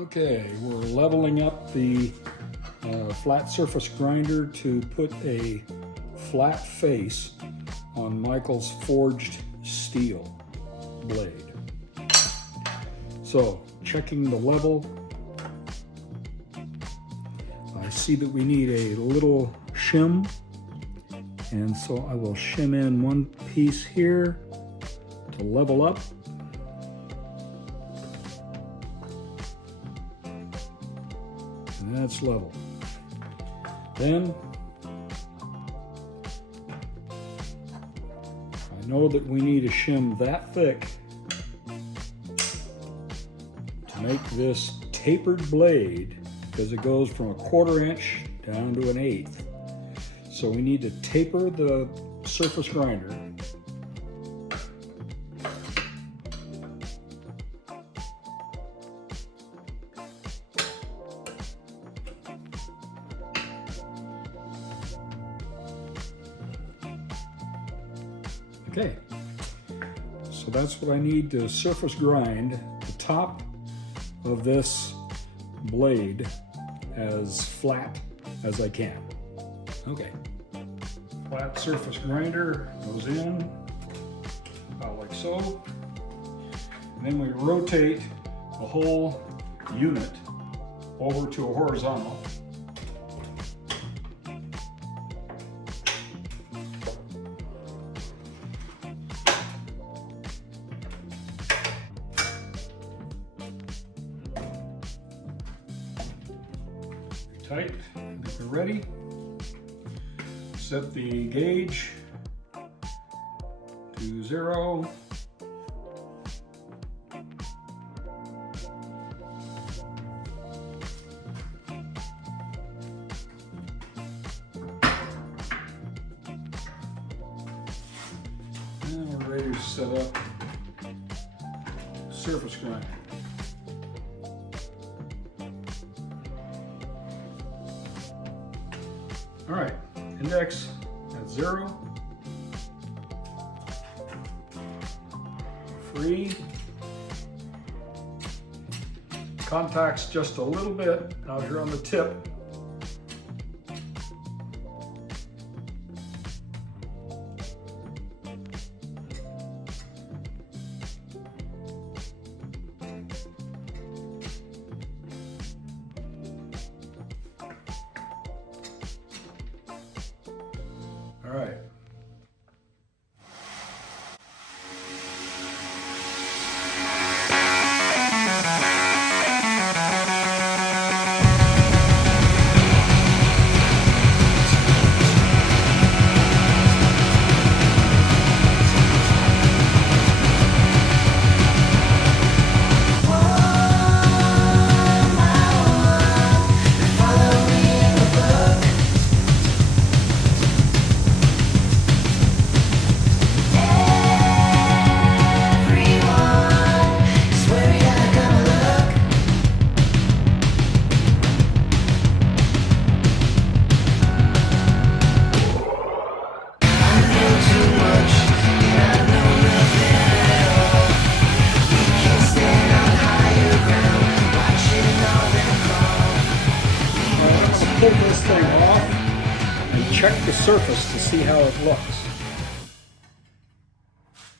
Okay, we're leveling up the flat surface grinder to put a flat face on Michael's forged steel blade. So, checking the level, I see that we need a little shim, and so I will shim in one piece here to level up. And that's level. Then I know that we need a shim that thick to make this tapered blade, because it goes from a 1/4 inch down to an 1/8. So we need to taper the surface grinder. Okay, so that's what I need to surface grind the top of this blade as flat as I can. Okay, flat surface grinder goes in about like so. And then we rotate the whole unit over to a horizontal. Tight. I think we're ready. Set the gauge to 0. And we're ready to set up surface grinder. All right, index at 0, free, contacts just a little bit out here on the tip. All right. Pull this thing off and check the surface to see how it looks.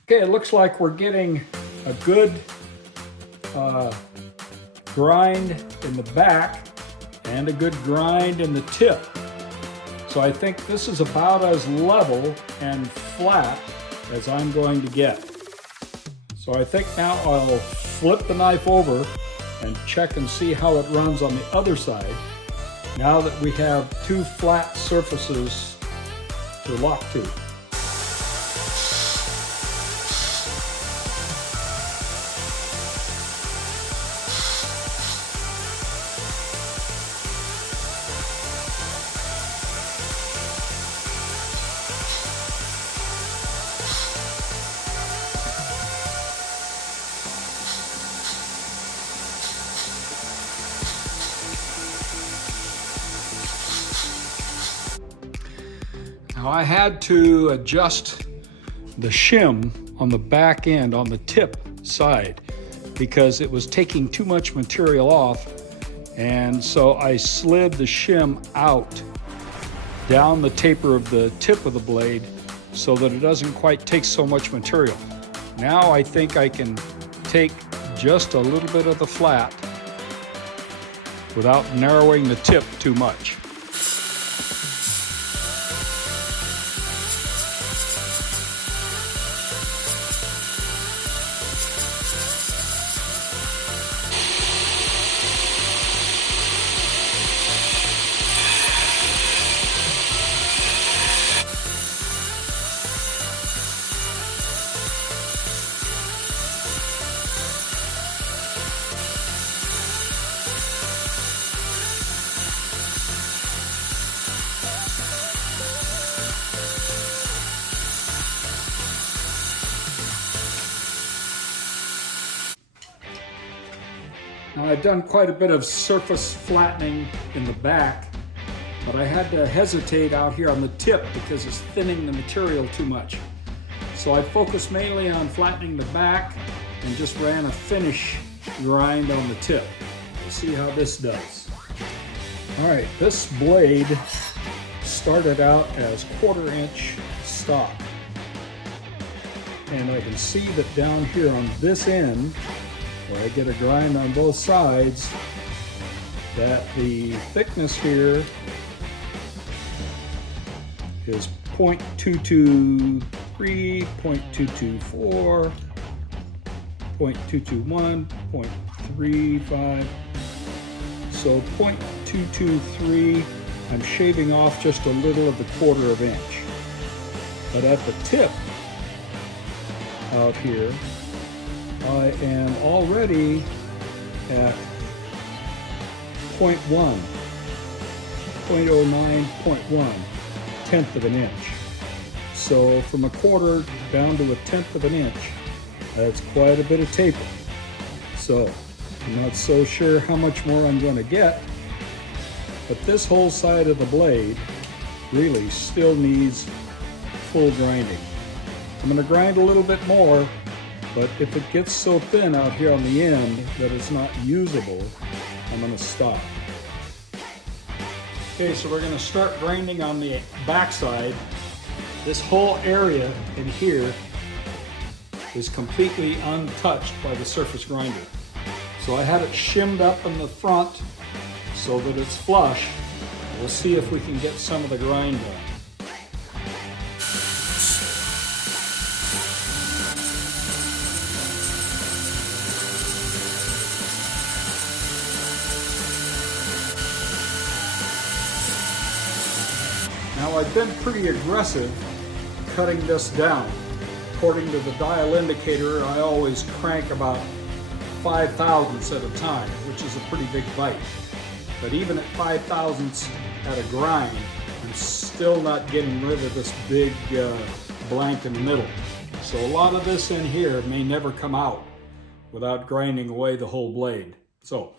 Okay, it looks like we're getting a good grind in the back and a good grind in the tip. So I think this is about as level and flat as I'm going to get. So I think now I'll flip the knife over and check and see how it runs on the other side, now that we have two flat surfaces to lock to. Now I had to adjust the shim on the back end, on the tip side, because it was taking too much material off. And so I slid the shim out down the taper of the tip of the blade so that it doesn't quite take so much material. Now I think I can take just a little bit of the flat without narrowing the tip too much. Now I've done quite a bit of surface flattening in the back, but I had to hesitate out here on the tip because it's thinning the material too much. So I focused mainly on flattening the back and just ran a finish grind on the tip. Let's see how this does. All right, this blade started out as 1/4 inch stock. And I can see that down here on this end, where I get a grind on both sides, that the thickness here is 0.223, 0.224, 0.221, 0.35. So 0.223, I'm shaving off just a little of the 1/4 inch. But at the tip out here, I am already at 0.1, 0.09, 0.1, 1/10 of an inch. So from a 1/4 down to a 1/10 of an inch, that's quite a bit of taper. So I'm not so sure how much more I'm going to get, but this whole side of the blade really still needs full grinding. I'm going to grind a little bit more, but if it gets so thin out here on the end that it's not usable, I'm going to stop. Okay, so we're going to start grinding on the backside. This whole area in here is completely untouched by the surface grinder. So I had it shimmed up in the front so that it's flush. We'll see if we can get some of the grind done. Now I've been pretty aggressive cutting this down. According to the dial indicator, I always crank about 5 thousandths at a time, which is a pretty big bite. But even at 5 thousandths at a grind, I'm still not getting rid of this big blank in the middle. So a lot of this in here may never come out without grinding away the whole blade. So